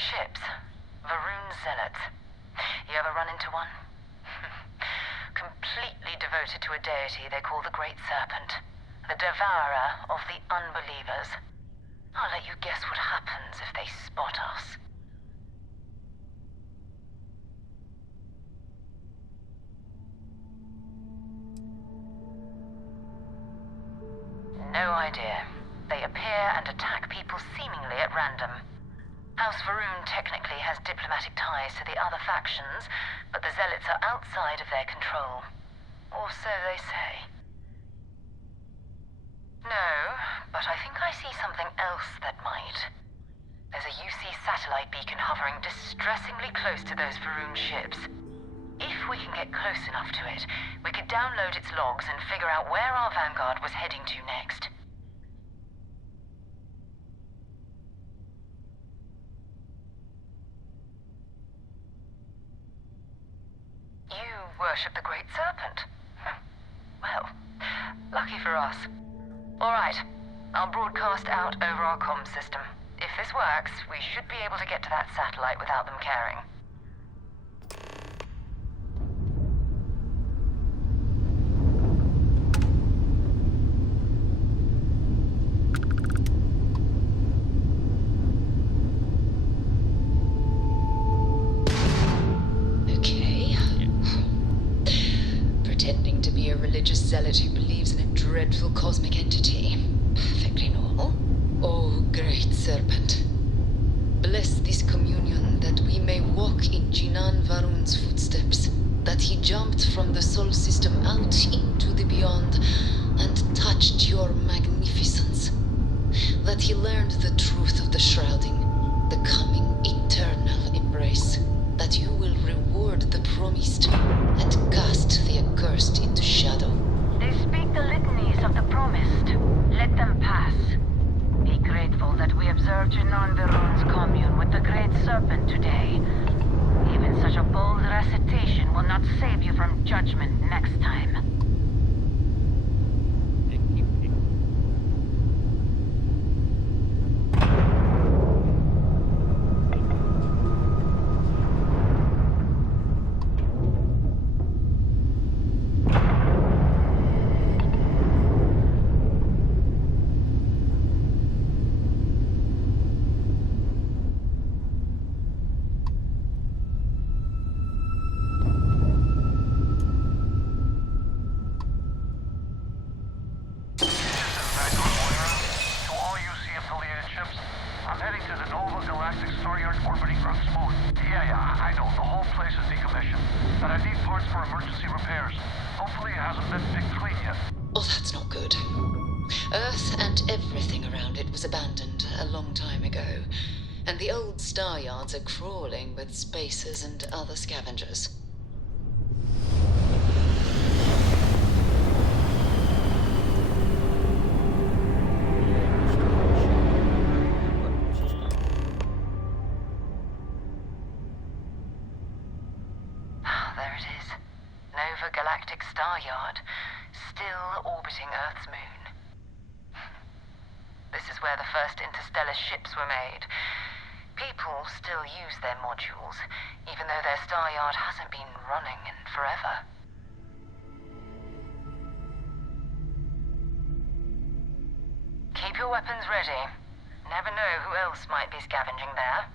ships. Varun zealots. You ever run into one? Completely devoted to a deity they call the Great Serpent. The devourer of the unbelievers. I'll let you guess what happens if they spot us. No idea. They appear and attack people seemingly at random. House Varun technically has diplomatic ties to the other factions, but the zealots are outside of their control. Or so they say. No, but I think I see something else that might. There's a UC satellite beacon hovering distressingly close to those Varun ships. If we can get close enough to it, we could download its logs and figure out where our vanguard was heading to next. You worship the Great Serpent? Well, lucky for us. All right, I'll broadcast out over our comm system. If this works, we should be able to get to that satellite without them caring. Okay. Pretending to be a religious zealot who believes in a dreadful cosmic entity. Perfectly normal. Oh, Great Serpent. Bless this communion that we may walk in Jinan Varun's footsteps, that he jumped from the Sol system out into the beyond and touched your magnificence, that he learned the truth of the shrouding, the coming eternal embrace, that you will reward the promised and cast the accursed into shadow. They speak the litanies of the promised. Let them pass. Be grateful that we observed Jinan Varun's commune with the Great Serpent today. Even such a bold recitation will not save you from judgment next time. Oh, that's not good. Earth and everything around it was abandoned a long time ago, and the old star yards are crawling with spacers and other scavengers. There it is. Nova Galactic Star Yard, still orbiting Earth's moon. This is where the first interstellar ships were made. People still use their modules, even though their star yard hasn't been running in forever. Keep your weapons ready. Never know who else might be scavenging there.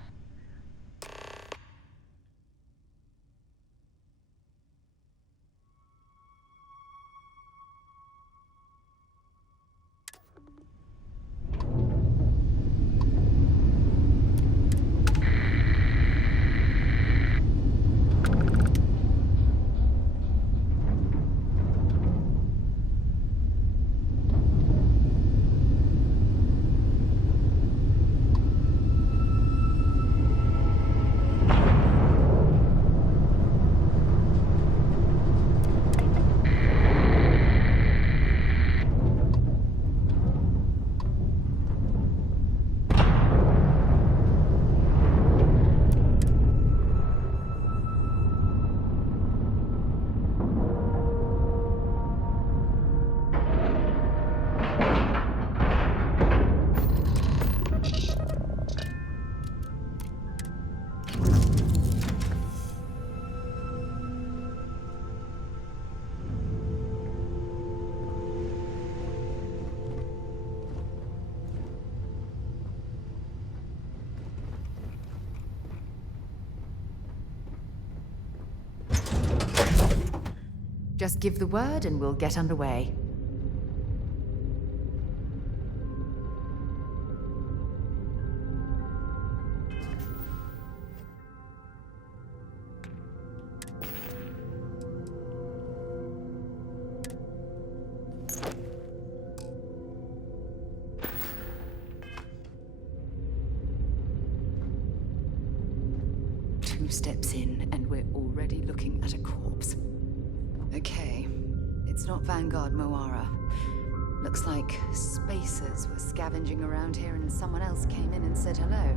Just give the word and we'll get underway. Two steps in, and we're already looking at a corpse. Okay, it's not Vanguard Moara. Looks like spacers were scavenging around here and someone else came in and said hello.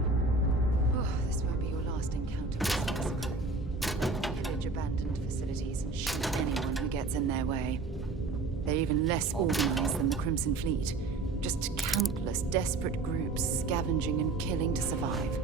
Oh, this won't be your last encounter with space. Pillage abandoned facilities and shoot anyone who gets in their way. They're even less organized than the Crimson Fleet. Just countless desperate groups scavenging and killing to survive.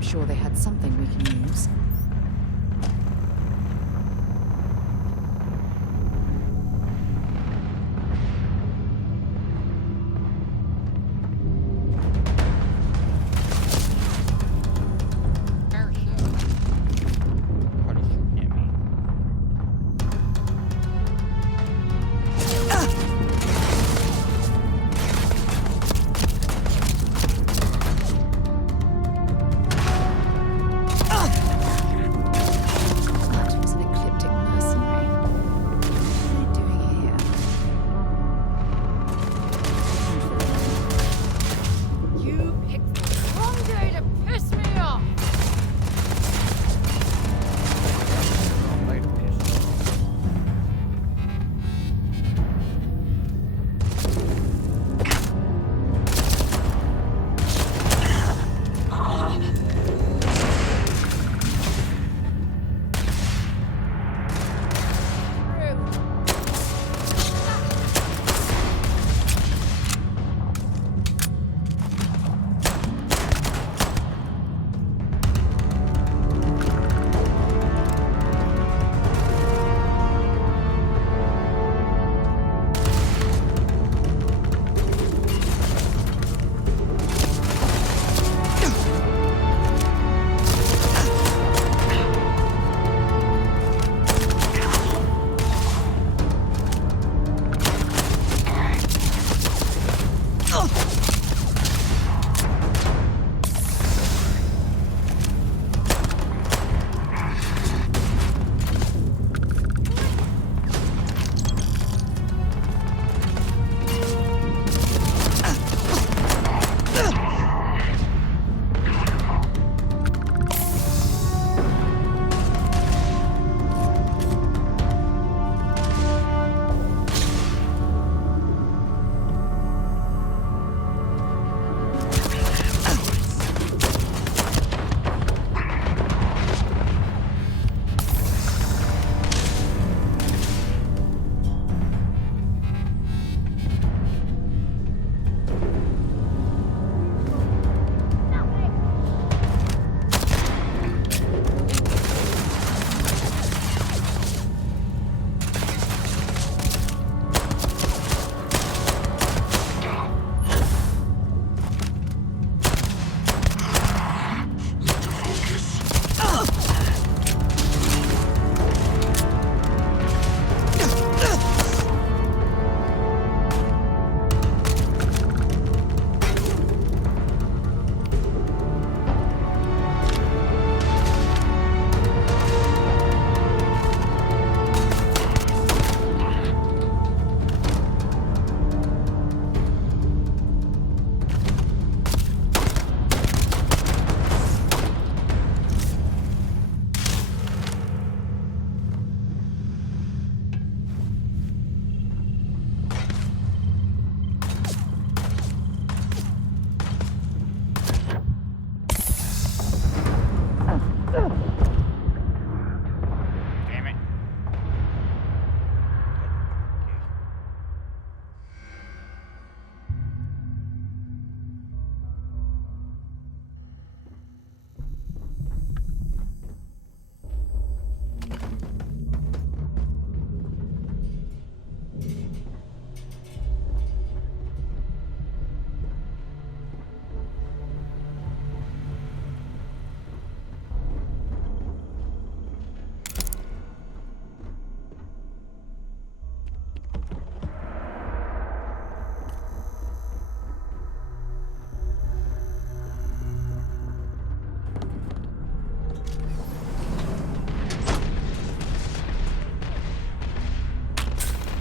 Sure they had something we can use.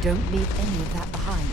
Don't leave any of that behind.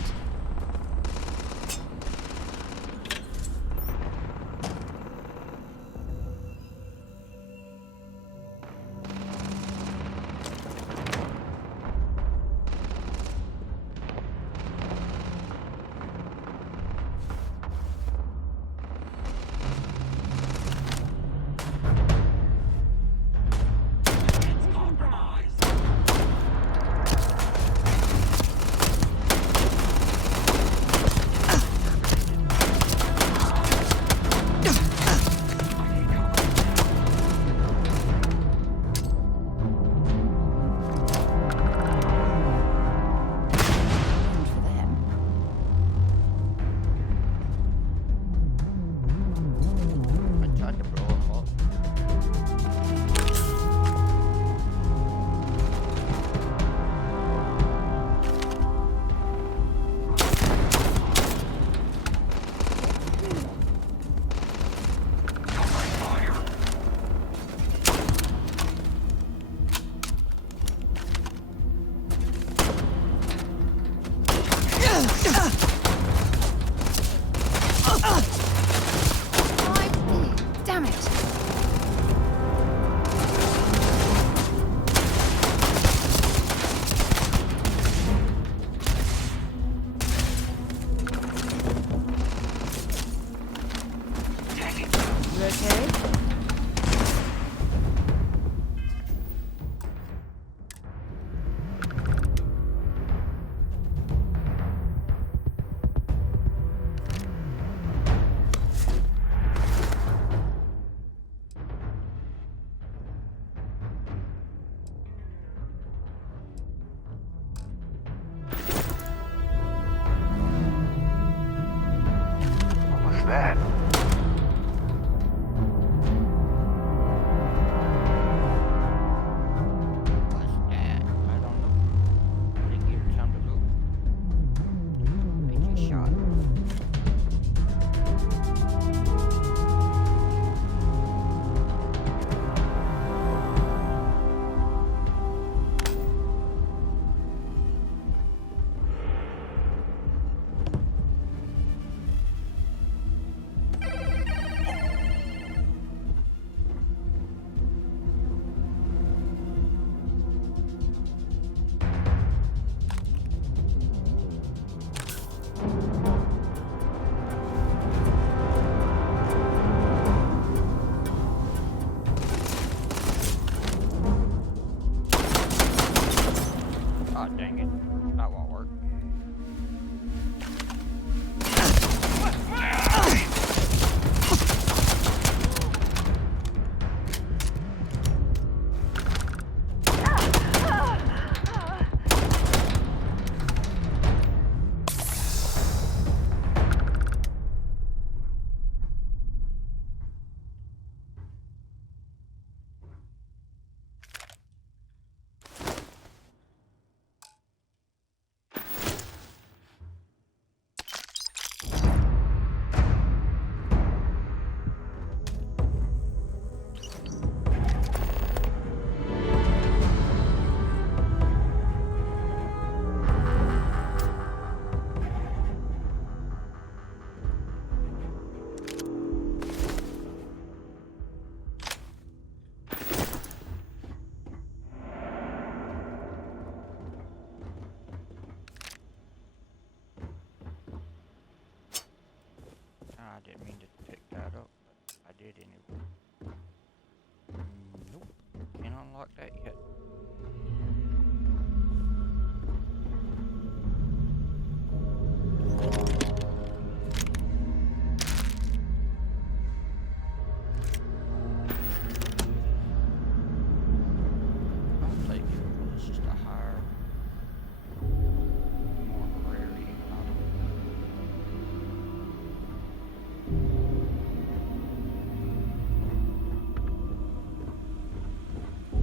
Damn it! You okay? That? What's that? I don't know. I didn't give it time to look. They just shot. Oh, dang it. That won't work. I didn't mean to pick that up, but I did anyway. Nope. Can't unlock that yet. I'll take it. It's just a higher, more rarity item.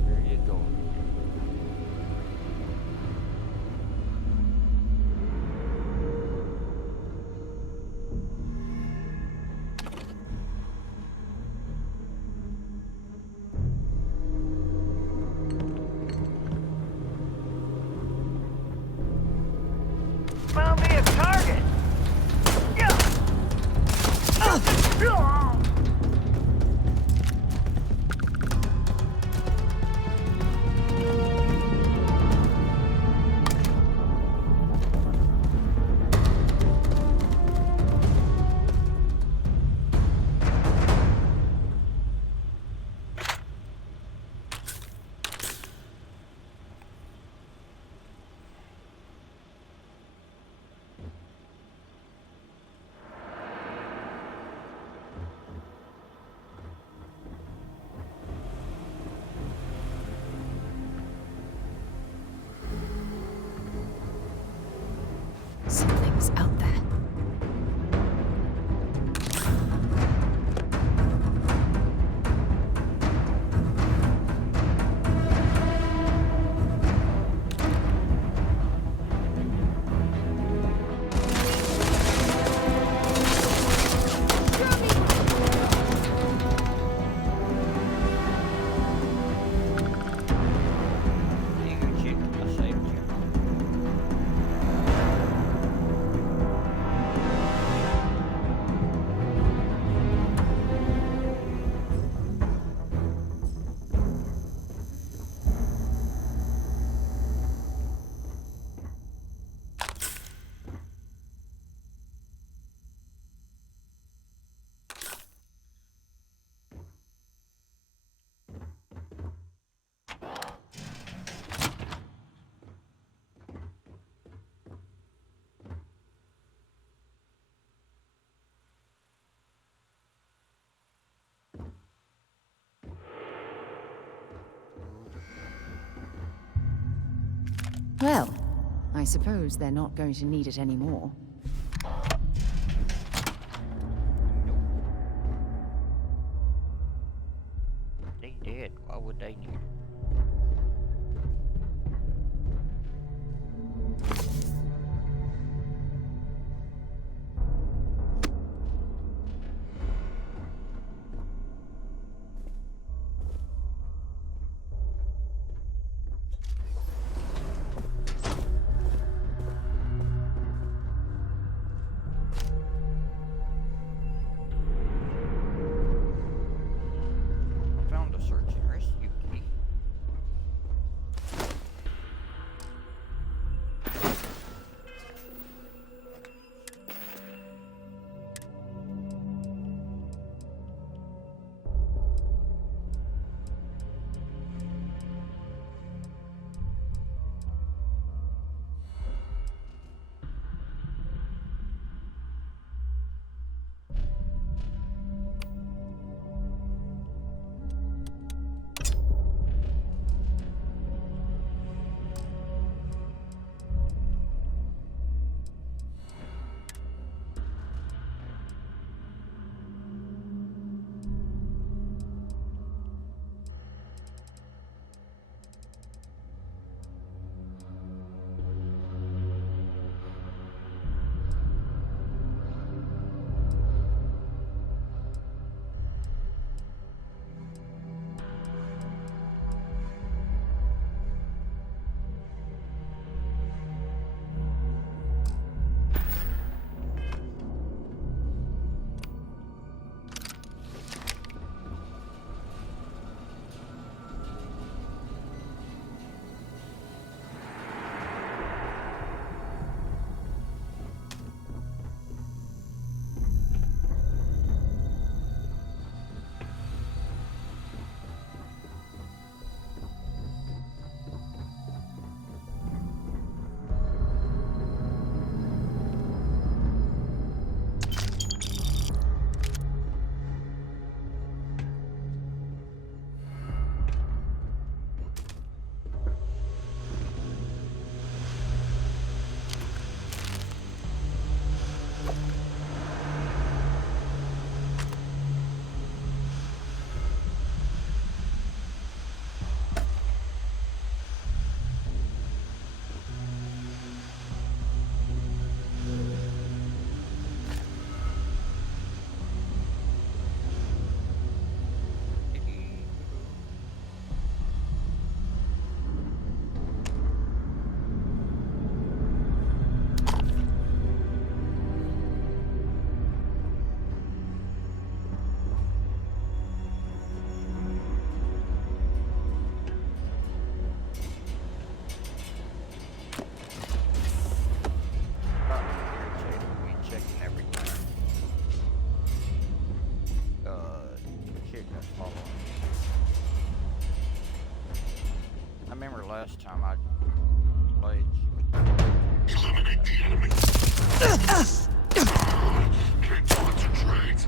There you go. Well, I suppose they're not going to need it anymore. Nope. They dead. Why would they need it? I found a search and rescue key. I remember last time I played, she was Eliminate the enemy. Can't concentrate.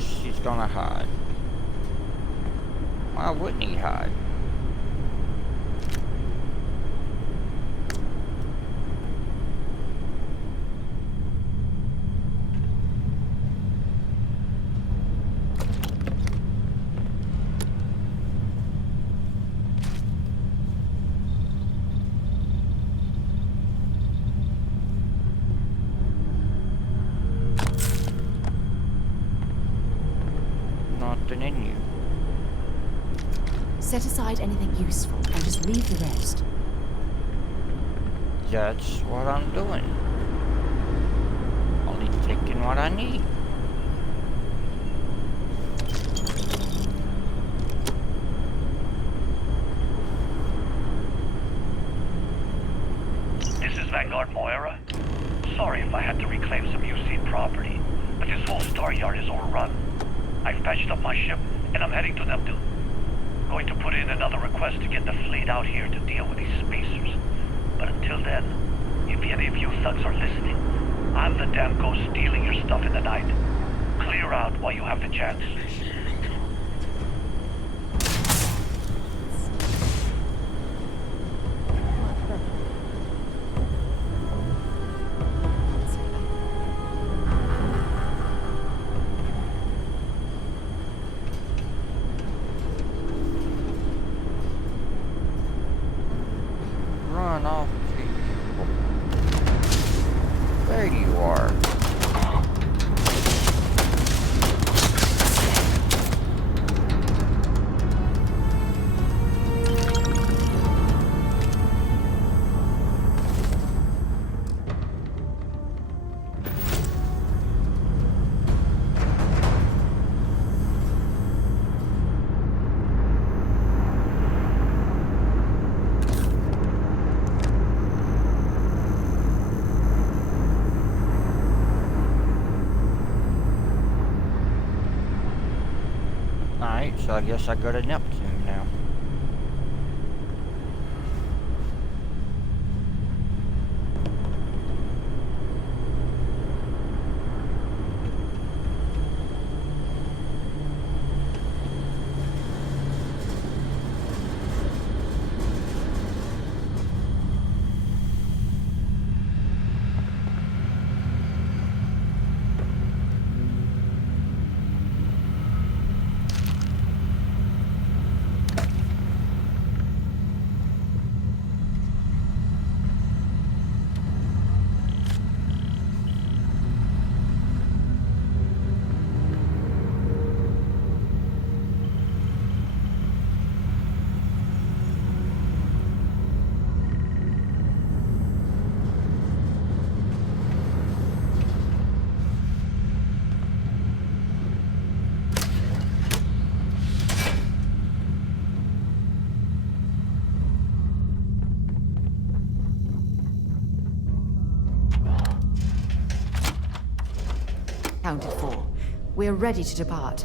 course he's gonna hide. Why wouldn't he hide? Nothing in you. Set aside anything useful and just leave the rest. That's what I'm doing. Only taking what I need. This is Vanguard Moira. Sorry if I had to reclaim some UC property, but this whole star yard is overrun. I've patched up my ship, and I'm heading to Neptune. Going to put in another request to get the fleet out here to deal with these spacers. But until then, if any of you thugs are listening, I'm the damn ghost stealing your stuff in the night. Clear out while you have the chance. Run off, people. There you are. Alright, so I guess I go to Neptune now. Counted for. We're ready to depart.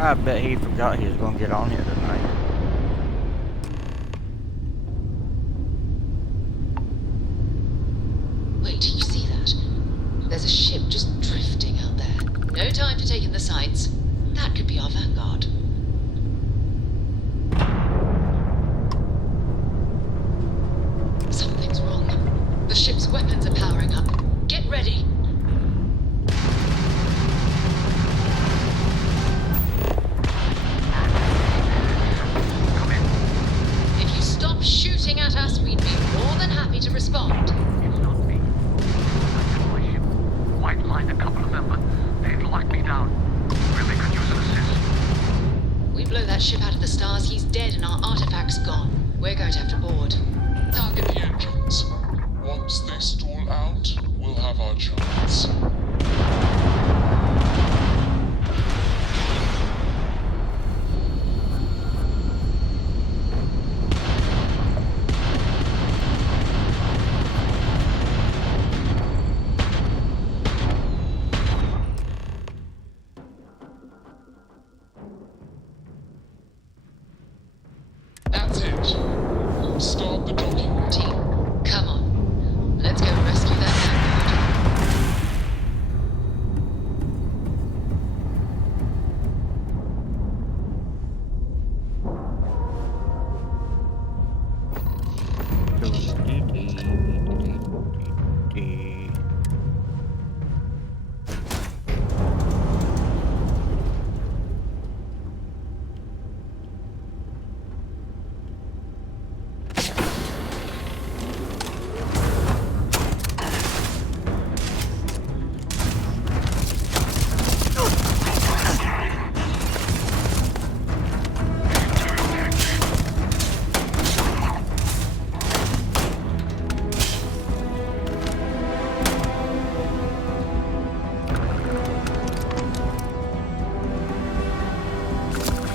I bet he forgot he was gonna get on here tonight. There's a ship just drifting out there. No time to take in the sights. That could be our vanguard. Something's wrong. The ship's weapons are powering up. Get ready. If you stop shooting at us, we'd be more than happy to respond. It's not me. I saw my ship. White lined a couple of them, but they've locked me down. Really could use an assist. We blow that ship out of the stars, he's dead and our artifact's gone. We're going to have to board. Target the engines. Once they stall out, we'll have our chance. That's it. Start the docking. Team, come on. Let's go rescue that vanguard.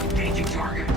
Engaging target.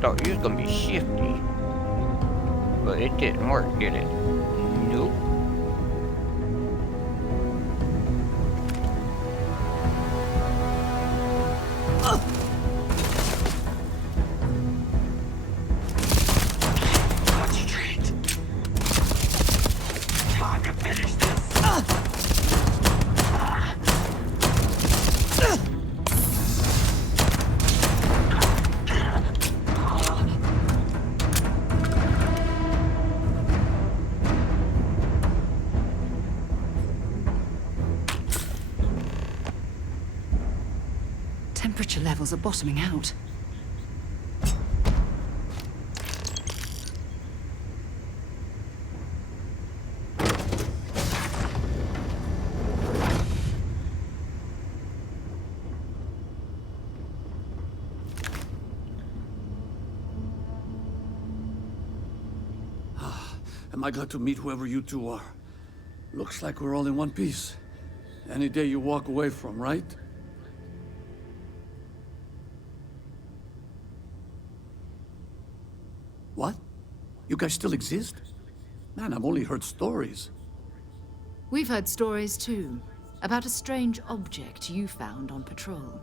Thought you was gonna be shifty, but it didn't work, did it? Nope. Concentrate. Time to finish this. Temperature levels are bottoming out. Am I glad to meet whoever you two are? Looks like we're all in one piece. Any day you walk away from, right? What? You guys still exist? Man, I've only heard stories. We've heard stories too, about a strange object you found on patrol.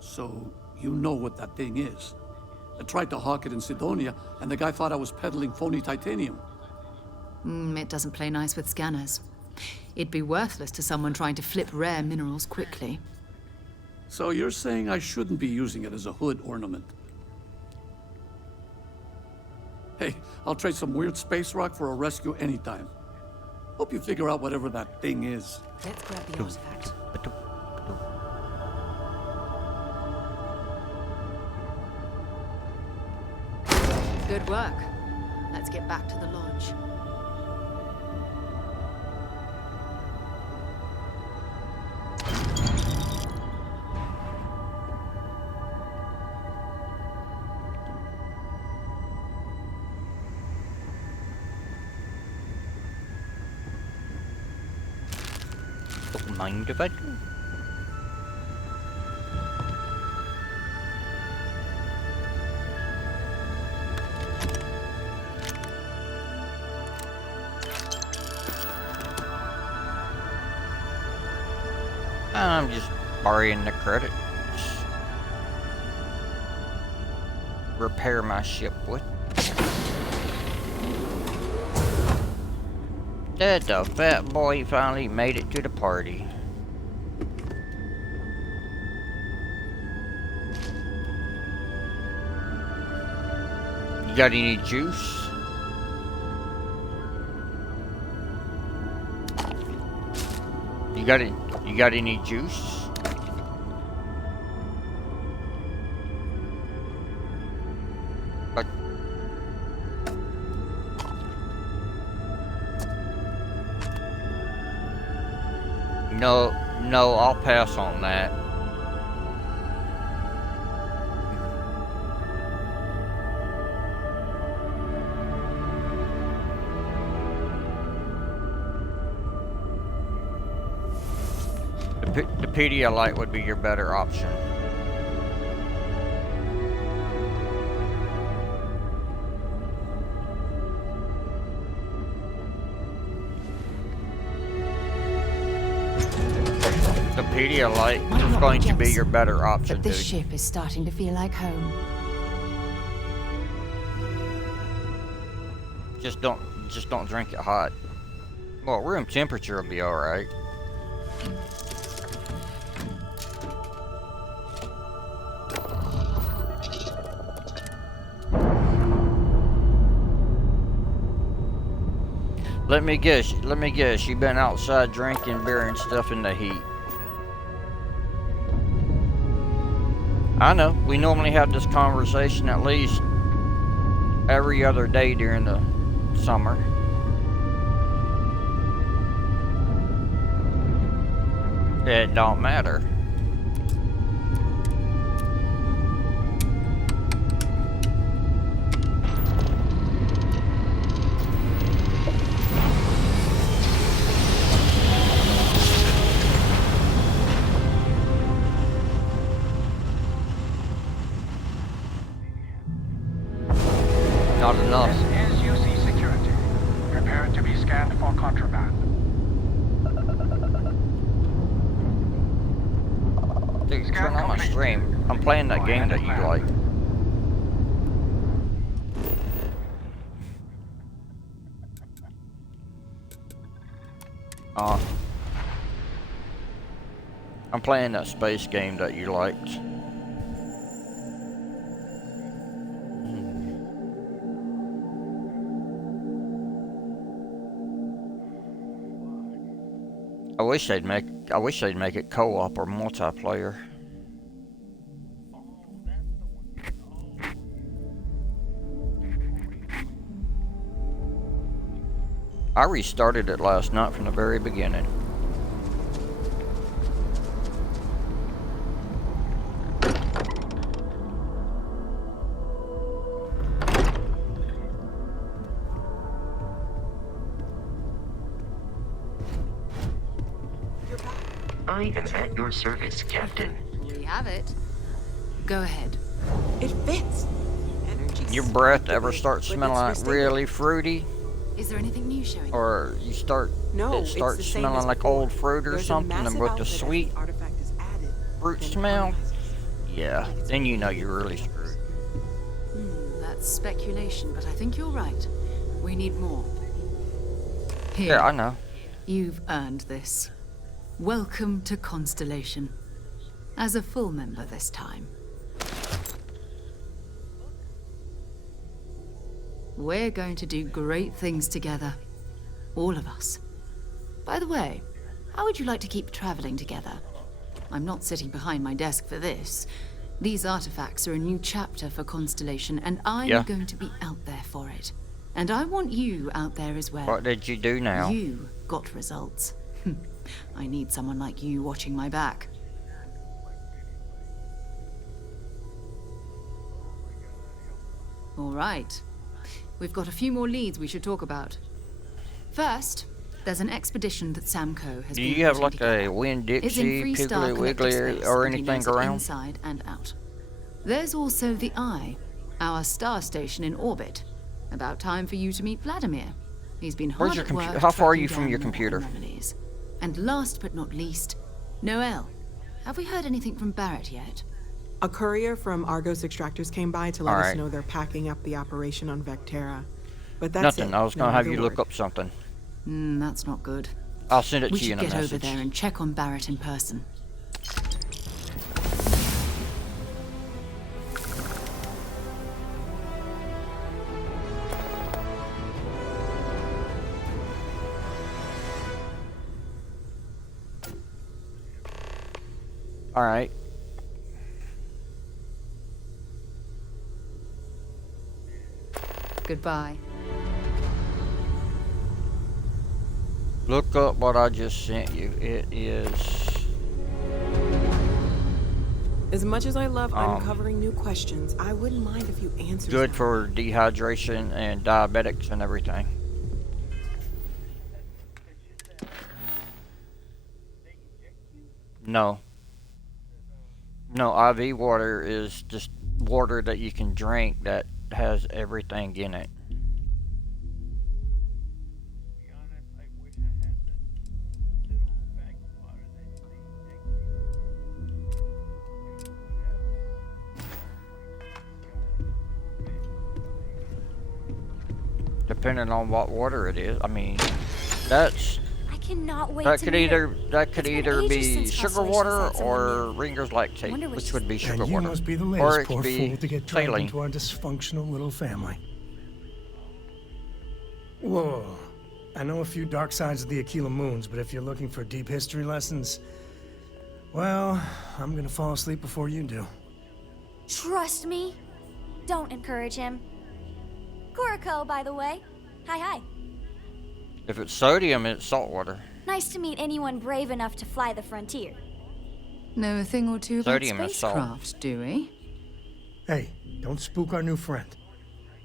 So, you know what that thing is. I tried to hawk it in Sidonia, and the guy thought I was peddling phony titanium. It doesn't play nice with scanners. It'd be worthless to someone trying to flip rare minerals quickly. So you're saying I shouldn't be using it as a hood ornament? Hey, I'll trade some weird space rock for a rescue anytime. Hope you figure out whatever that thing is. Let's grab the artifact. Good work. Let's get back to the lodge. kind of I do. I'm just borrowing the credits. Repair my ship with. That the fat boy finally made it to the party. You got any juice? You got any juice? No, I'll pass on that. The Pedialyte would be your better option. The Pedialyte is going to be your better option, But this dude. ship is starting to feel like home. Just don't drink it hot. Well, room temperature will be alright. Let me guess, you've been outside drinking beer and stuff in the heat. I know, we normally have this conversation at least every other day during the summer. It don't matter. Not enough. This is UC Security. Prepare to be scanned for contraband. Dude, turn on my stream. I'm playing that game that you like. I'm playing that space game that you liked. I wish they'd make it co-op or multiplayer. I restarted it last night from the very beginning. I am at your service, Captain. We have it. Go ahead. It fits. Energy Your breath ever start but smelling it's like really fruity? Is there anything new showing? Or you start No, it it's starts the same smelling as like before. old fruit or There's a something, and massive with the output as sweet artifact is added, fruit then smell, harmonizes. yeah, then you know you're really screwed. That's speculation, but I think you're right. We need more. Here. Yeah, I know. You've earned this. Welcome to Constellation. As a full member this time. We're going to do great things together. All of us. By the way, how would you like to keep traveling together? I'm not sitting behind my desk for this. These artifacts are a new chapter for Constellation, and I'm going to be out there for it. And I want you out there as well. What did you do now? You got results. I need someone like you watching my back. All right. We've got a few more leads we should talk about. First, There's an expedition that Samco has Do been you have putting like together. a Winn It's in Dixie, Freestar Piggly collective Wiggly, space, or and he anything knows it around? inside and out. There's also the Eye, our star station in orbit. About time for you to meet Vladimir. He's been Where's hard your at computer? work How far are tracking you from down your more computer? anomalies. And last but not least, Noel. Have we heard anything from Barrett yet? A courier from Argos Extractors came by to let us Alright. know they're packing up the operation on Vectera. But that's Nothing. it. I was No gonna have other you look word. up something. That's not good. I'll send it We to you should in a get over message. there and check on Barrett in person. All right. Goodbye. Look up what I just sent you. It is As much as I love uncovering new questions, I wouldn't mind if you answered good them. for dehydration and diabetics and everything. No. No, IV water is just water that you can drink that has everything in it. Depending on what water it is. I mean, that's I cannot wait that to could meet her. either It's been ages be since sugar Constellation water said someone or new. Ringer's Wonder lactate, what which she's- would be sugar And you water. must be the Or latest it poor could be fool to get dragged saline. into our dysfunctional little family. Whoa. I know a few dark sides of the Aquila Moons, but if you're looking for deep history lessons, well, I'm gonna fall asleep before you do. Trust me. Don't encourage him. Kuriko, by the way. Hi. If it's sodium, it's salt water. Nice to meet anyone brave enough to fly the frontier. Know a thing or two about Sodium and salt. spacecraft, do we? Hey, don't spook our new friend.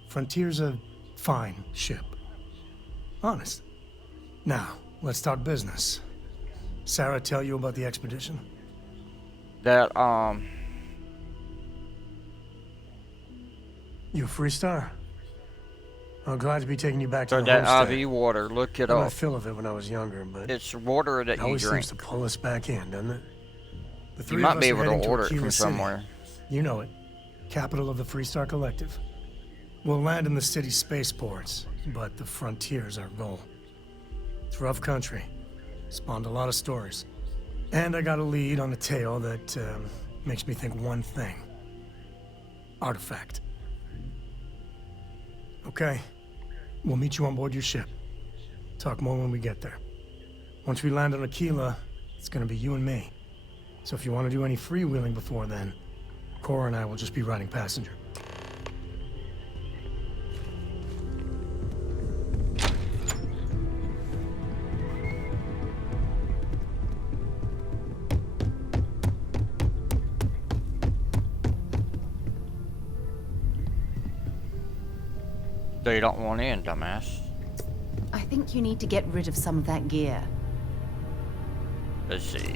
Frontier's a fine ship. Honest. Now, let's talk business. Sarah tell you about the expedition? That, You a Freestar? I'm glad to be taking you back to so the that homestead. IV water, look it I had my up. fill of it when I was younger, but It's water that it you always drink. seems to pull us back in, doesn't it? The You three might of us be are able heading to order it Aquila from City. somewhere. You know it. Capital of the Freestar Collective. We'll land in the city's spaceports, but the frontier's our goal. It's rough country. Spawned a lot of stories. And I got a lead on a tale that makes me think one thing. Artifact. Okay. We'll meet you on board your ship. Talk more when we get there. Once we land on Aquila, it's gonna be you and me. So if you want to do any freewheeling before then, Cora and I will just be riding passenger. So you don't want in, dumbass. I think you need to get rid of some of that gear. Let's see.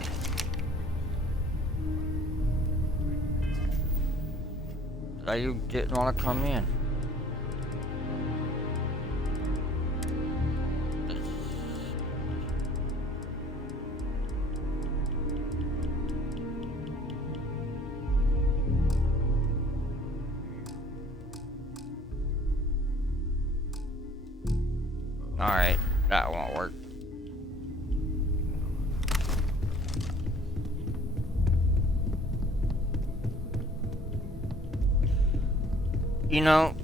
Now you didn't want to come in. Alright, that won't work. You know,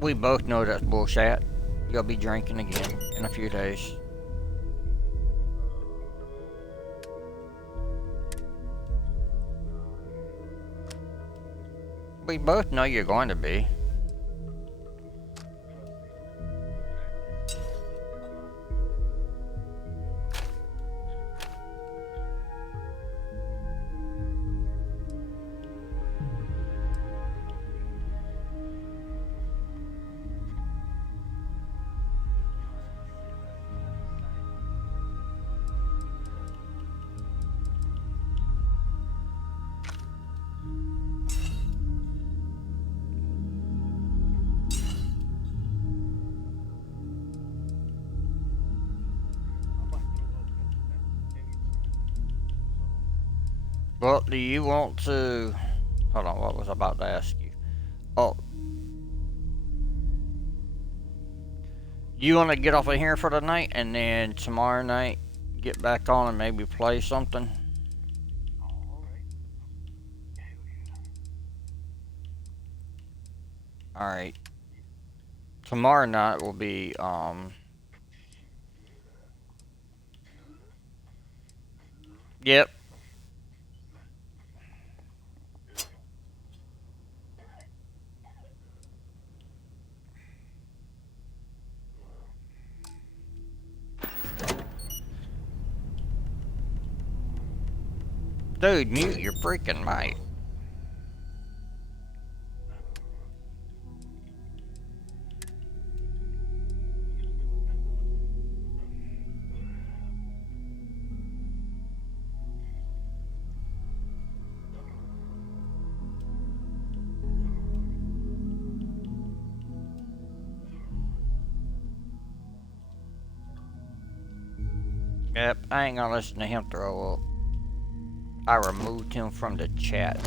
we both know that's bullshit. You'll be drinking again in a few days. We both know you're going to be. Well, do you want to... Hold on, what was I about to ask you? Oh. You want to get off of here for the night, and then tomorrow night get back on and maybe play something? Alright. Tomorrow night will be, Yep. Dude, mute your freaking mic. Yep, I ain't gonna listen to him throw up. I removed him from the chat.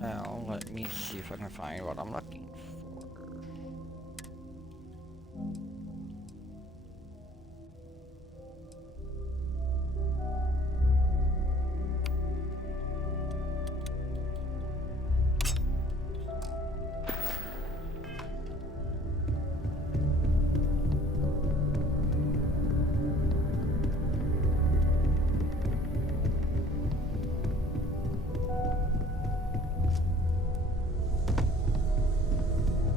Now, let me see if I can find what I'm looking for.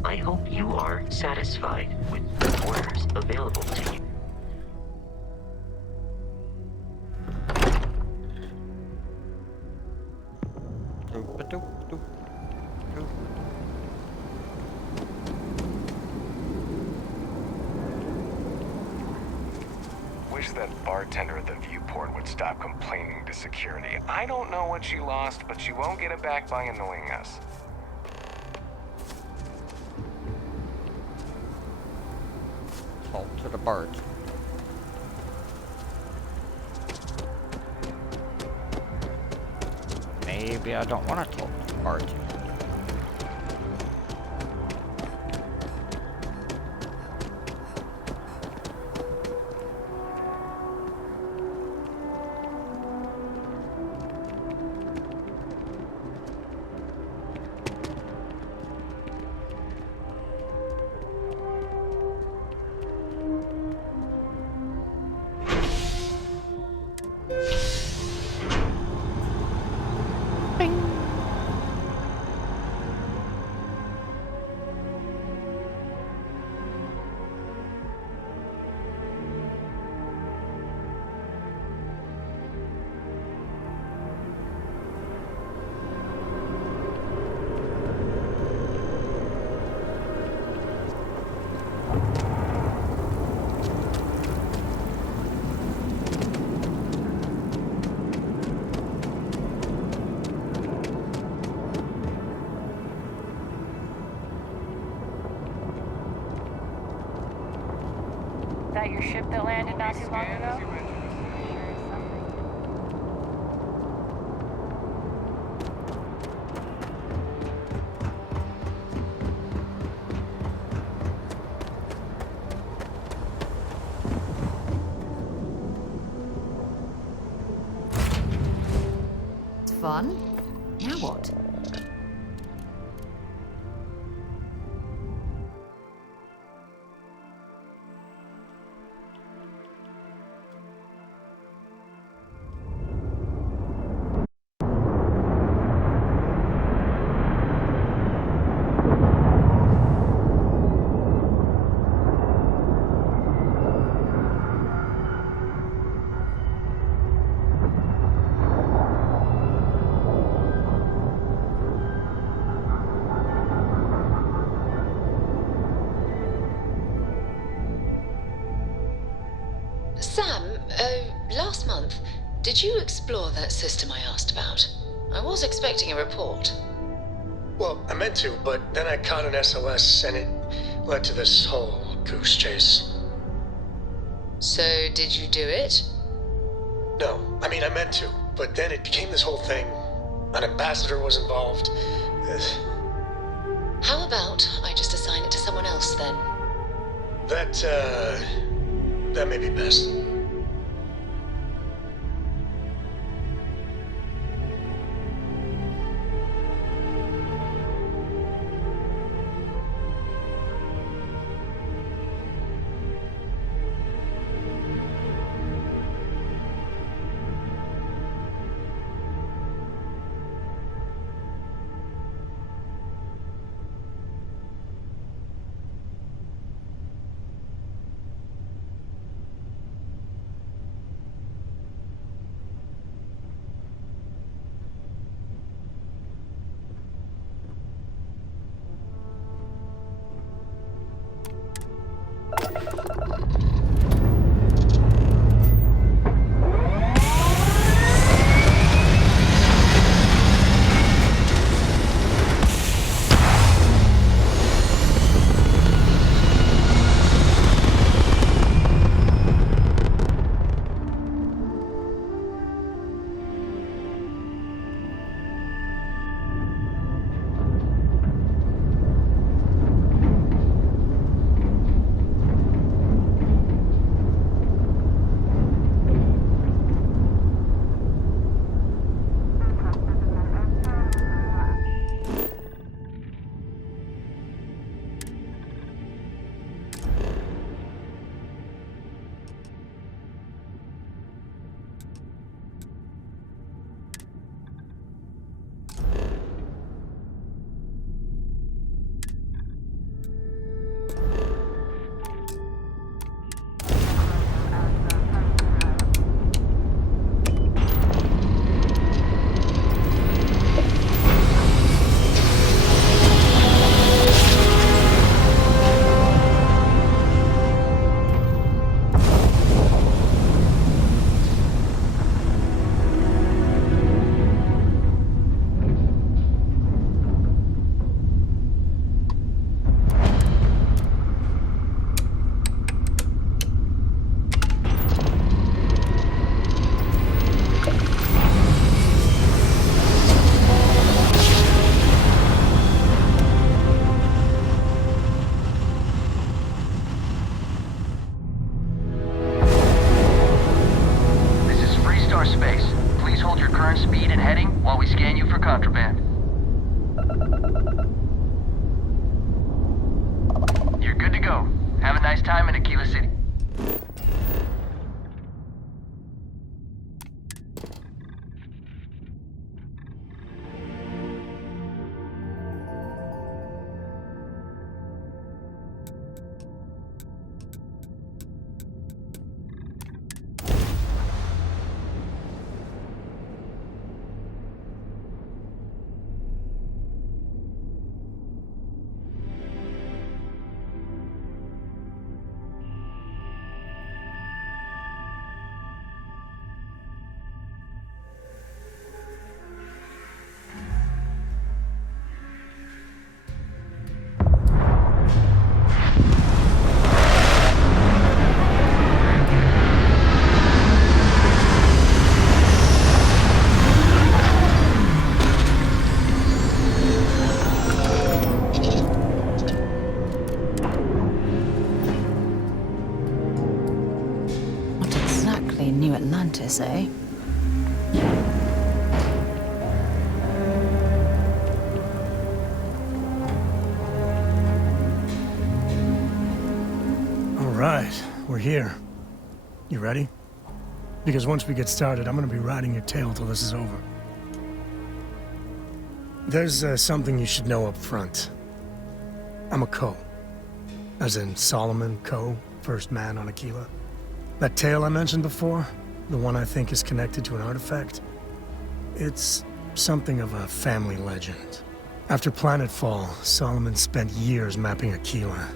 I hope you are satisfied with the orders available to you. Wish that bartender at the viewport would stop complaining to security. I don't know what she lost, but she won't get it back by annoying us. Talk to the birds. Maybe I don't want to talk to the birds. that your ship that landed not too long ago? Fun? Now what? Sam, last month, did you explore that system I asked about? I was expecting a report. Well, I meant to, but then I caught an SOS and it led to this whole goose chase. So, did you do it? No, I mean, I meant to, but then it became this whole thing. An ambassador was involved. How about I just assign it to someone else then? That may be best. contraband. You're good to go. Have a nice time in Aquila City. office, eh? All right, we're here. You ready? Because once we get started, I'm gonna be riding your tail till this is over. There's something you should know up front. I'm a Coe. As in Solomon Coe, first man on Aquila. That tale I mentioned before, the one I think is connected to an artifact, it's something of a family legend. After Planetfall, Solomon spent years mapping Aquila,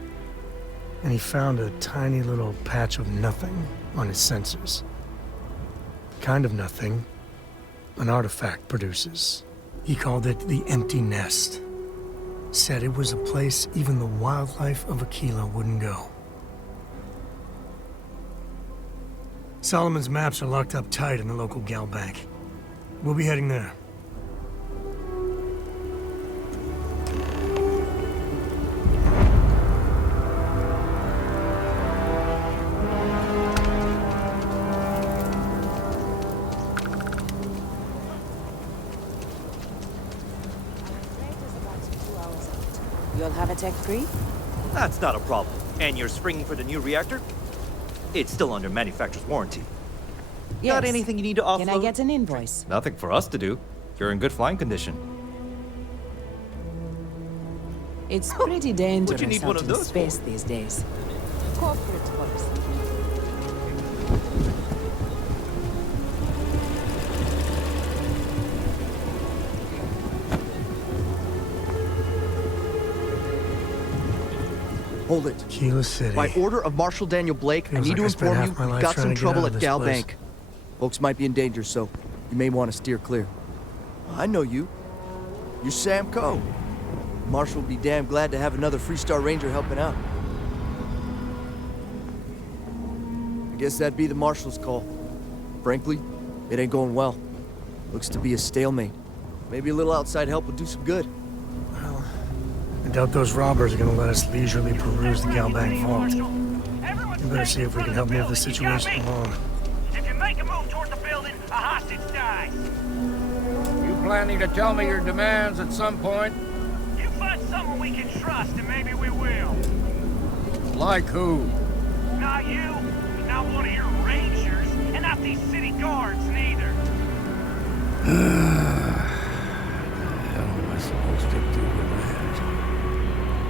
and he found a tiny little patch of nothing on his sensors. Kind of nothing an artifact produces. He called it the Empty Nest. Said it was a place even the wildlife of Aquila wouldn't go. Solomon's maps are locked up tight in the local gal bank. We'll be heading there. You'll have a tech free? That's not a problem. And you're springing for the new reactor? It's still under manufacturer's warranty. Yes. Got anything you need to offload? Can I get an invoice? Nothing for us to do. You're in good flying condition. It's pretty dangerous Would you need one out of in those space these days. Corporate policy. Hold it. Aquila City. By order of Marshal Daniel Blake, I need to inform you we've got some trouble at Gal Bank. Folks might be in danger, so you may want to steer clear. I know you. You're Sam Coe. Marshal would be damn glad to have another Freestar Ranger helping out. I guess that'd be the Marshal's call. Frankly, it ain't going well. Looks to be a stalemate. Maybe a little outside help would do some good. I doubt those robbers are gonna let us leisurely peruse the Galbank vault. We better see if we can help move the situation along. If you make a move towards the building, a hostage dies. You planning to tell me your demands at some point? You find someone we can trust, and maybe we will. Like who? Not you, not one of your rangers, and not these city guards neither. What am I supposed to do with that?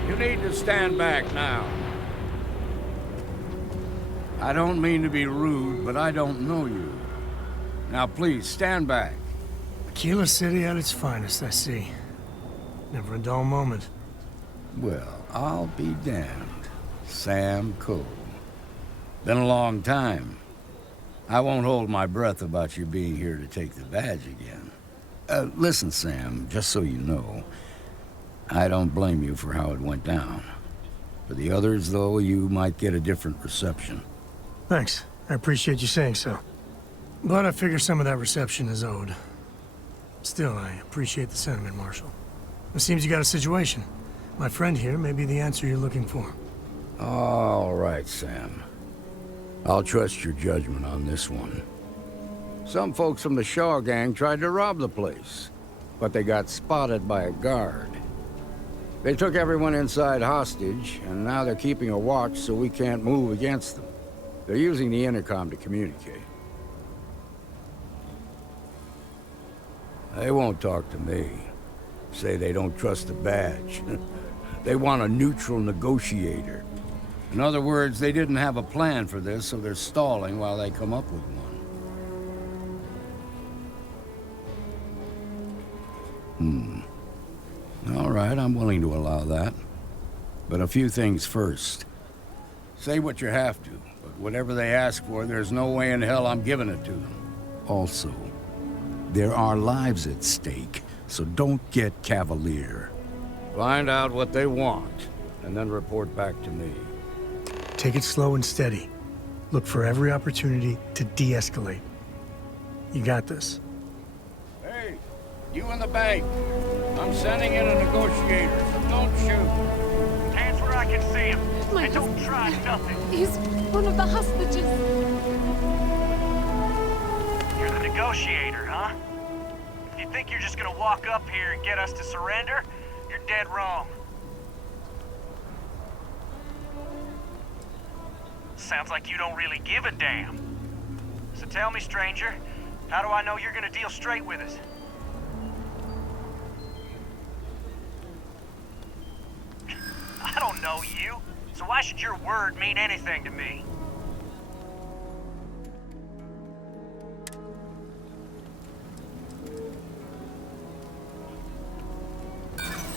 You need to stand back now. I don't mean to be rude, but I don't know you. Now please, stand back. Aquila City at its finest, I see. Never a dull moment. Well, I'll be damned. Sam Coe. Been a long time. I won't hold my breath about you being here to take the badge again. Listen, Sam, just so you know, I don't blame you for how it went down. For the others, though, you might get a different reception. Thanks. I appreciate you saying so. But I figure some of that reception is owed. Still, I appreciate the sentiment, Marshal. It seems you got a situation. My friend here may be the answer you're looking for. All right, Sam. I'll trust your judgment on this one. Some folks from the Shaw gang tried to rob the place, but they got spotted by a guard. They took everyone inside hostage, and now they're keeping a watch so we can't move against them. They're using the intercom to communicate. They won't talk to me. Say they don't trust the badge. They want a neutral negotiator. In other words, they didn't have a plan for this, so they're stalling while they come up with one. All right, I'm willing to allow that. But a few things first. Say what you have to, but whatever they ask for, there's no way in hell I'm giving it to them. Also, there are lives at stake, so don't get cavalier. Find out what they want, and then report back to me. Take it slow and steady. Look for every opportunity to de-escalate. You got this. Hey, you in the bank. I'm sending in a negotiator, so don't shoot. Hands where I can see him. And don't try nothing. He's one of the hostages. negotiator, huh? If you think you're just gonna walk up here and get us to surrender, you're dead wrong. Sounds like you don't really give a damn. So tell me, stranger, how do I know you're gonna deal straight with us? I don't know you, so why should your word mean anything to me?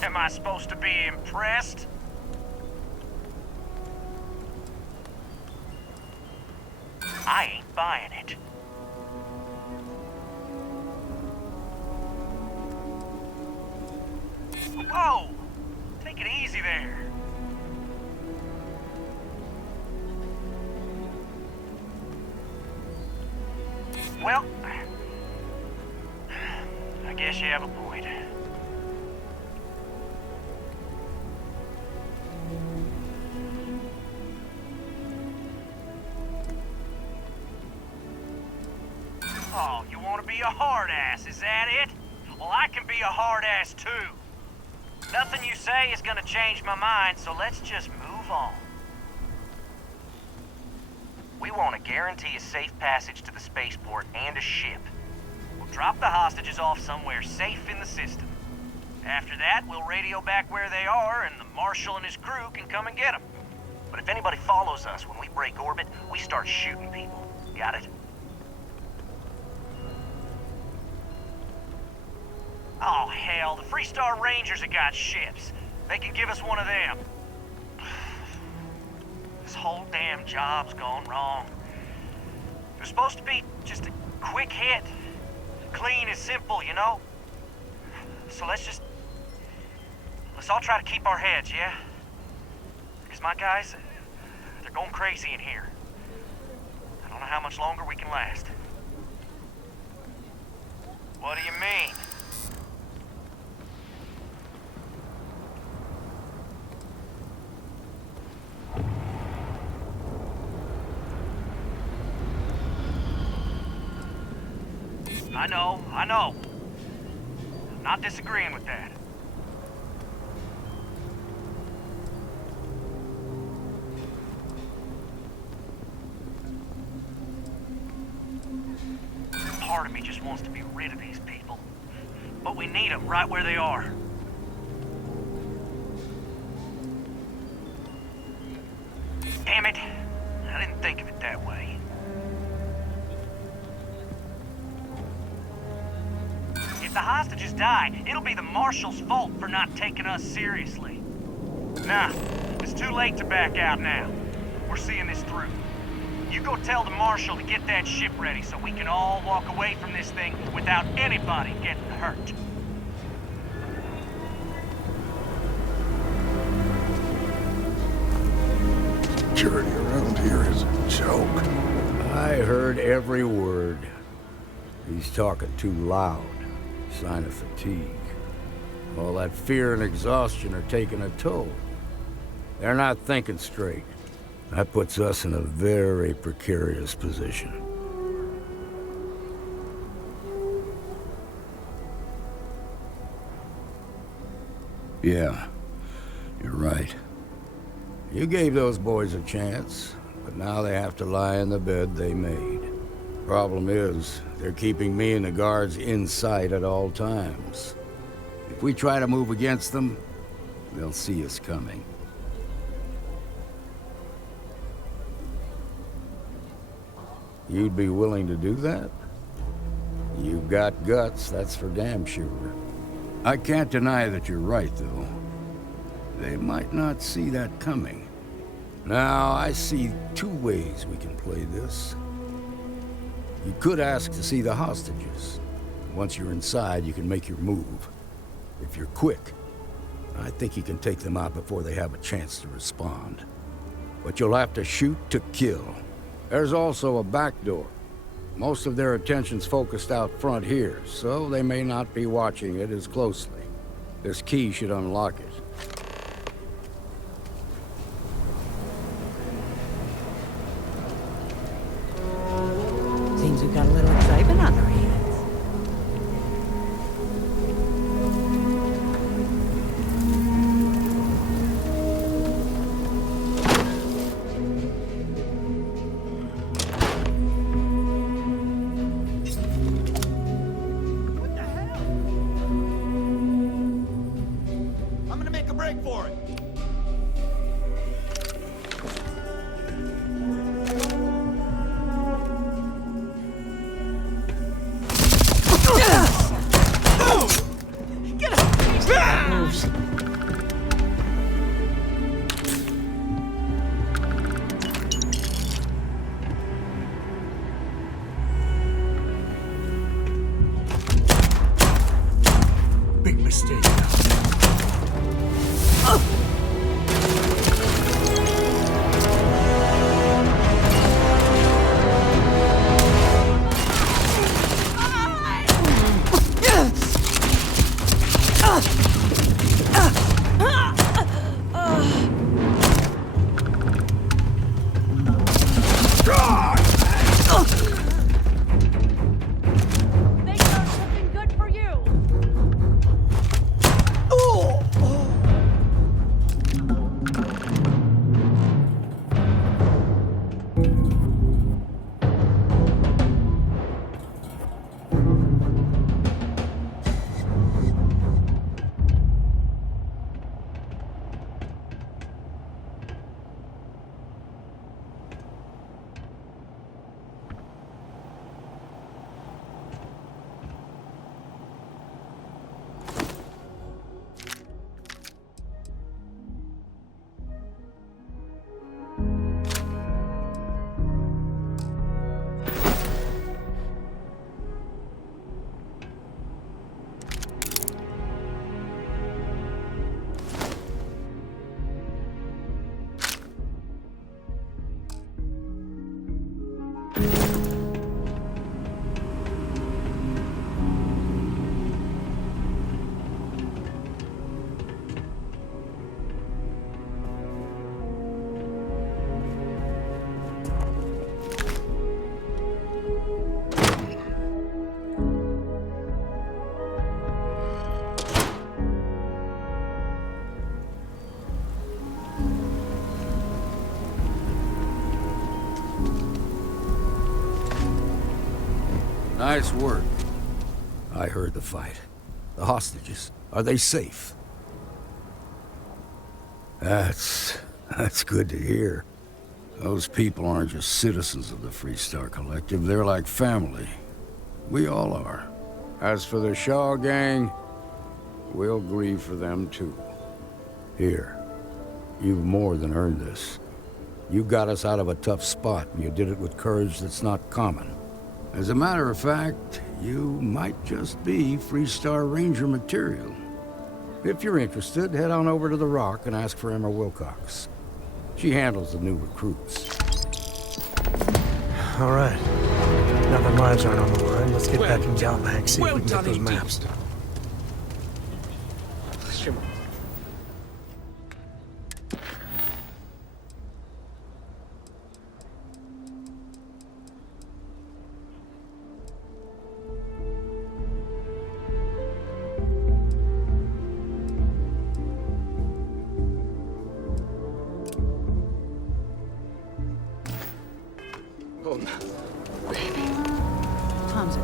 Am I supposed to be impressed? I ain't buying it. Whoa! Take it easy there. Well, I guess you have a point. Oh, you want to be a hard ass, is that it? Well, I can be a hard ass too. Nothing you say is gonna change my mind, so let's just move on. We want to guarantee a safe passage to the spaceport and a ship. We'll drop the hostages off somewhere safe in the system. After that, we'll radio back where they are, and the Marshal and his crew can come and get them. But if anybody follows us when we break orbit, we start shooting people. Got it? Oh, hell, the Freestar Rangers have got ships. They can give us one of them. This whole damn job's gone wrong. It was supposed to be just a quick hit. Clean and simple, you know? So let's all try to keep our heads, yeah? Because my guys, they're going crazy in here. I don't know how much longer we can last. What do you mean? I know. I'm not disagreeing with that. Part of me just wants to be rid of these people. But we need them right where they are. Damn it. I didn't think of it that way. If the hostages die, it'll be the Marshal's fault for not taking us seriously. Nah, it's too late to back out now. We're seeing this through. You go tell the Marshal to get that ship ready so we can all walk away from this thing without anybody getting hurt. Security around here is a joke. I heard every word. He's talking too loud. Sign of fatigue. All that fear and exhaustion are taking a toll. They're not thinking straight. That puts us in a very precarious position. Yeah, you're right. You gave those boys a chance, but now they have to lie in the bed they made. Problem is, they're keeping me and the guards in sight at all times. If we try to move against them, they'll see us coming. You'd be willing to do that? You've got guts, that's for damn sure. I can't deny that you're right, though. They might not see that coming. Now, I see two ways we can play this. You could ask to see the hostages. Once you're inside, you can make your move. If you're quick, I think you can take them out before they have a chance to respond. But you'll have to shoot to kill. There's also a back door. Most of their attention's focused out front here, so they may not be watching it as closely. This key should unlock it. Seems we've got a little excitement on our hands. for it! Get up! Moves. Big mistake. They got something good for you. Nice work. I heard the fight. The hostages, are they safe? That's good to hear. Those people aren't just citizens of the Freestar Collective, they're like family. We all are. As for the Shaw gang, we'll grieve for them too. Here, you've more than earned this. You got us out of a tough spot, and you did it with courage that's not common. As a matter of fact, you might just be Freestar Ranger material. If you're interested, head on over to the Rock and ask for Emma Wilcox. She handles the new recruits. All right. Now that lives aren't on the line, let's get back in Galbank, see if we can get those maps.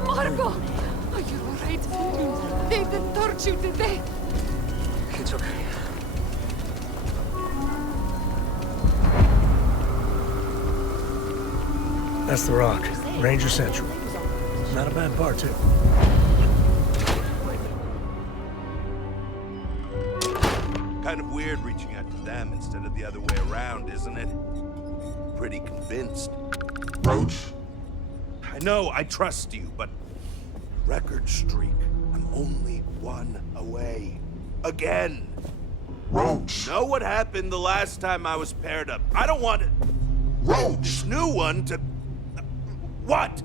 Marco! Are you alright? They didn't hurt you, did they? It's okay. That's the Rock. Ranger Central. Not a bad bar, too. Kind of weird reaching out to them instead of the other way around, isn't it? Pretty convinced. Roach? I know, I trust you, but... record streak. I'm only one away. Again. Roach! Know what happened the last time I was paired up? I don't want it. Roach! This new one to... What?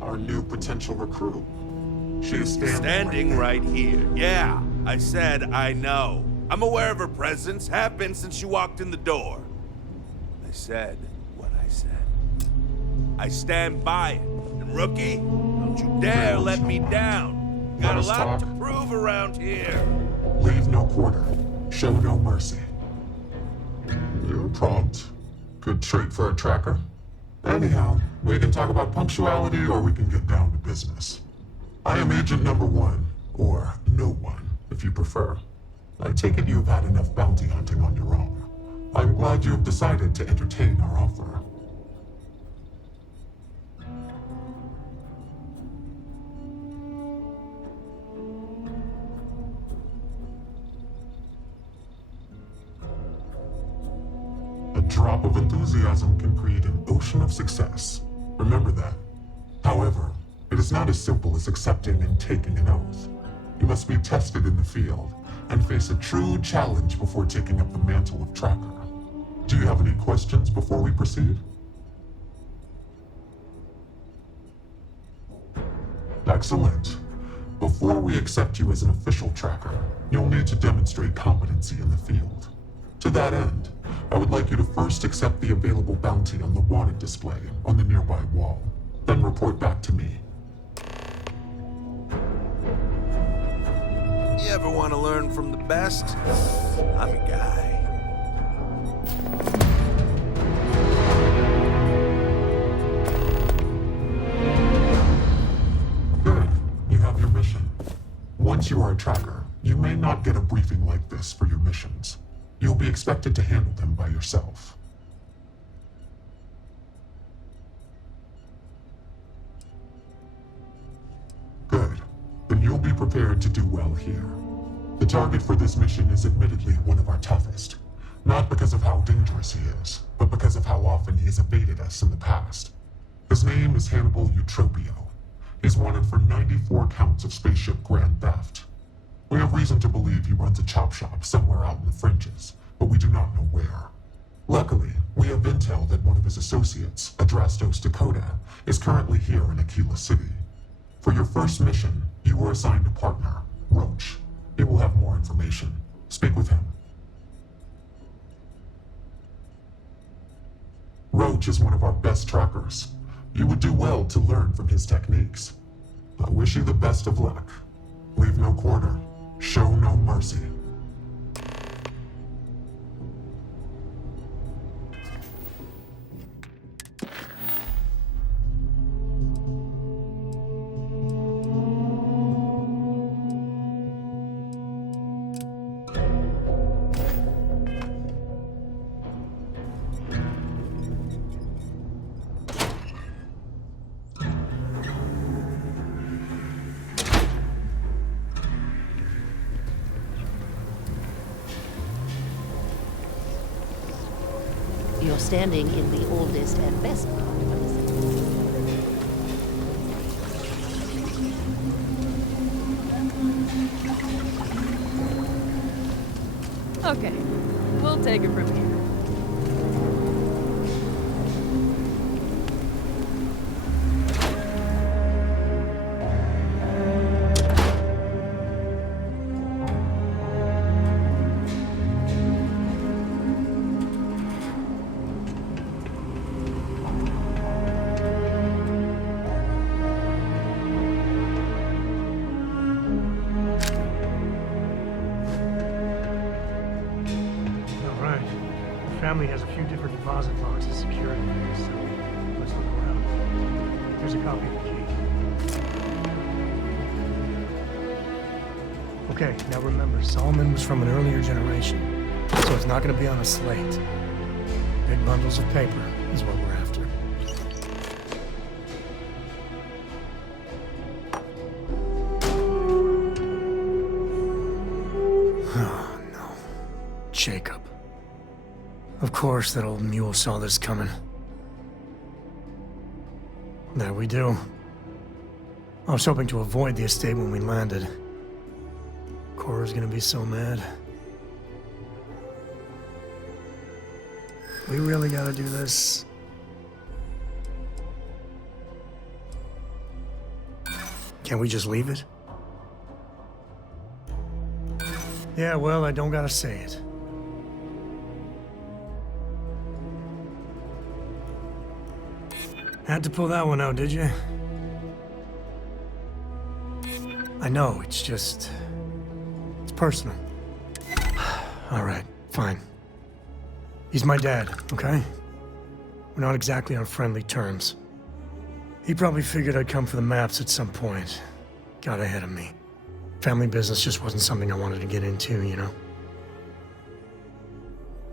Our new potential recruit. She is standing right here. Yeah, I said I know. I'm aware of her presence, have been since she walked in the door. I said what I said. I stand by it. And rookie, don't you dare let me down. Got a lot to prove around here. Leave no quarter. Show no mercy. You're prompt. Good trait for a tracker. Anyhow, we can talk about punctuality or we can get down to business. I am Agent Number 1, or No One, if you prefer. I take it you've had enough bounty hunting on your own. I'm glad you have decided to entertain our offer. A drop of enthusiasm can create an ocean of success. Remember that. However, it is not as simple as accepting and taking an oath. You must be tested in the field and face a true challenge before taking up the mantle of tracker. Do you have any questions before we proceed? Excellent. Before we accept you as an official tracker, you'll need to demonstrate competency in the field. To that end, I would like you to first accept the available bounty on the wanted display on the nearby wall, then report back to me. You ever want to learn from the best? I'm a guy. Good. You have your mission. Once you are a tracker, you may not get a briefing like this for your missions. You'll be expected to handle them by yourself. Good. Then you'll be prepared to do well here. The target for this mission is admittedly one of our toughest. Not because of how dangerous he is, but because of how often he has evaded us in the past. His name is Hannibal Eutropio. He's wanted for 94 counts of spaceship grand theft. We have reason to believe he runs a chop shop somewhere out in the fringes, but we do not know where. Luckily, we have intel that one of his associates, Adrastos Dakota, is currently here in Aquila City. For your first mission, you were assigned a partner, Roach. He will have more information. Speak with him. Roach is one of our best trackers. You would do well to learn from his techniques. I wish you the best of luck. Leave no quarter. Show no mercy. You're standing in the oldest and best part of the city. Okay, we'll take it from here. Family has a few different deposit boxes secured in here, so let's look around. Here's a copy of the key. Okay, now remember, Solomon was from an earlier generation, so it's not going to be on a slate. Big bundles of paper is what we're after. Oh, no. Jacob. Of course, that old mule saw this coming. There we do. I was hoping to avoid the estate when we landed. Cora's gonna be so mad. We really gotta do this. Can't we just leave it? Yeah, well, I don't gotta say it. Had to pull that one out, did you? I know, it's just... it's personal. All right, fine. He's my dad, okay? We're not exactly on friendly terms. He probably figured I'd come for the maps at some point. Got ahead of me. Family business just wasn't something I wanted to get into, you know?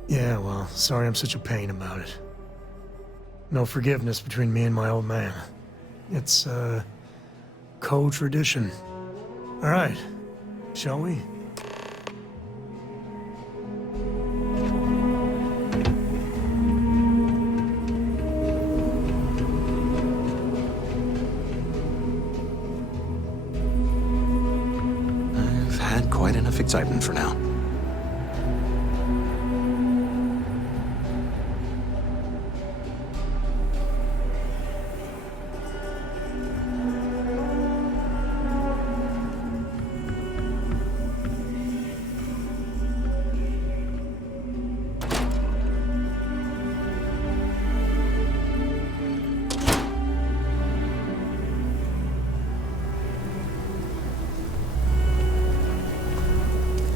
Yeah, well, sorry I'm such a pain about it. No forgiveness between me and my old man. It's, co-tradition. All right, shall we? I've had quite enough excitement for now.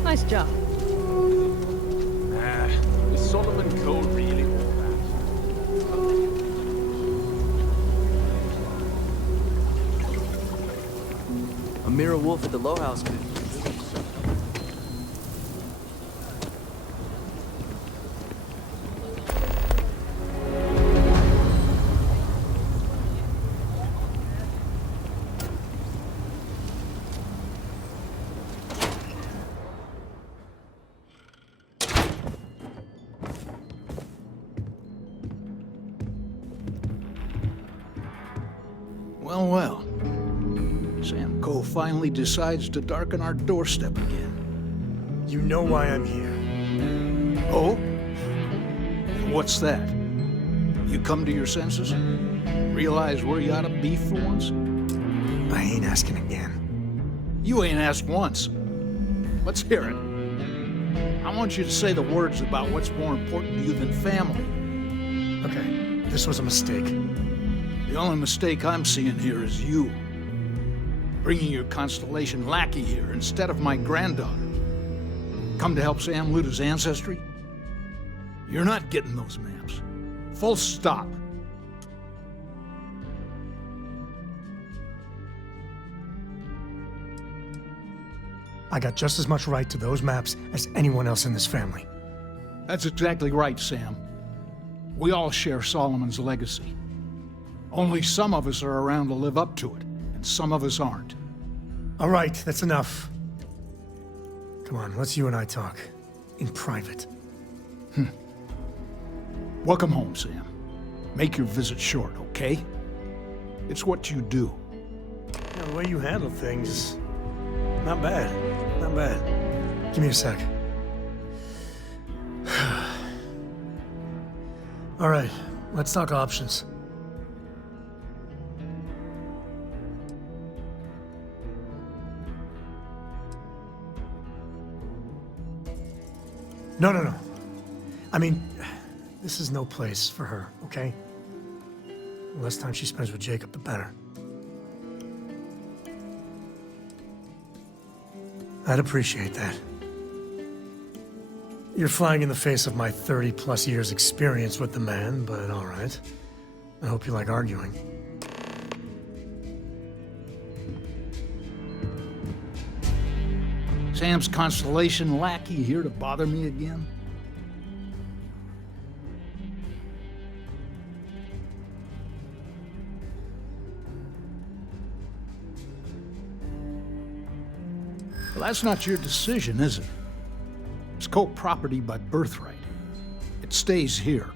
Nice job. Is Solomon Cole really all that? Amira Wolf at the Low House. Well, well. Sam Coe finally decides to darken our doorstep again. You know why I'm here. Oh? And what's that? You come to your senses? Realize where you ought to be for once? I ain't asking again. You ain't asked once. Let's hear it. I want you to say the words about what's more important to you than family. Okay, this was a mistake. The only mistake I'm seeing here is you. Bringing your Constellation lackey here instead of my granddaughter. Come to help Sam loot his ancestry? You're not getting those maps. Full stop. I got just as much right to those maps as anyone else in this family. That's exactly right, Sam. We all share Solomon's legacy. Only some of us are around to live up to it, and some of us aren't. All right, that's enough. Come on, let's you and I talk. In private. Welcome home, Sam. Make your visit short, okay? It's what you do. Yeah, the way you handle things, not bad. Not bad. Give me a sec. All right, let's talk options. No. I mean, this is no place for her, okay? The less time she spends with Jacob, the better. I'd appreciate that. You're flying in the face of my 30-plus years experience with the man, but all right. I hope you like arguing. Sam's Constellation lackey here to bother me again? Well, that's not your decision, is it? It's co-property by birthright. It stays here.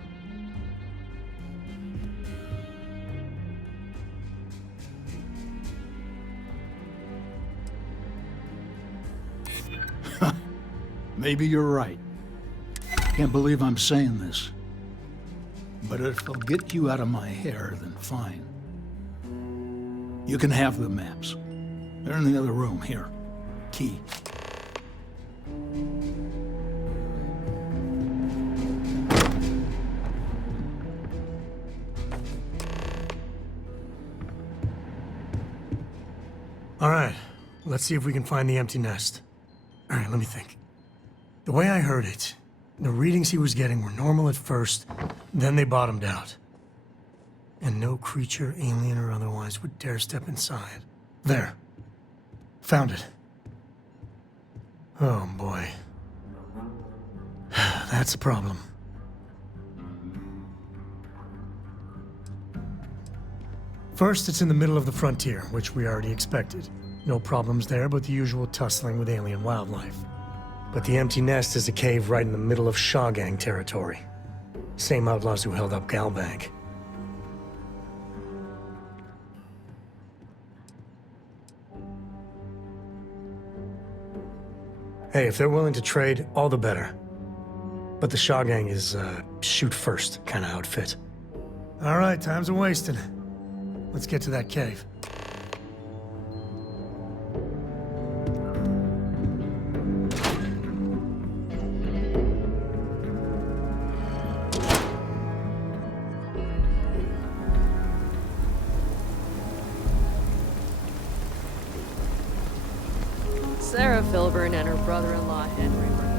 Maybe you're right. Can't believe I'm saying this. But if it'll get you out of my hair, then fine. You can have the maps. They're in the other room, here. Key. All right, let's see if we can find the empty nest. All right, let me think. The way I heard it, the readings he was getting were normal at first, then they bottomed out. And no creature, alien or otherwise, would dare step inside. There. Found it. Oh, boy. That That's a problem. First, it's in the middle of the frontier, which we already expected. No problems there, but the usual tussling with alien wildlife. But the empty nest is a cave right in the middle of Shaw Gang territory. Same outlaws who held up Galbank. Hey, if they're willing to trade, all the better. But the Shaw Gang is, shoot first kind of outfit. All right, time's a wasting. Let's get to that cave. Sarah Filburn and her brother-in-law Henry were going.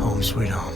Home sweet home.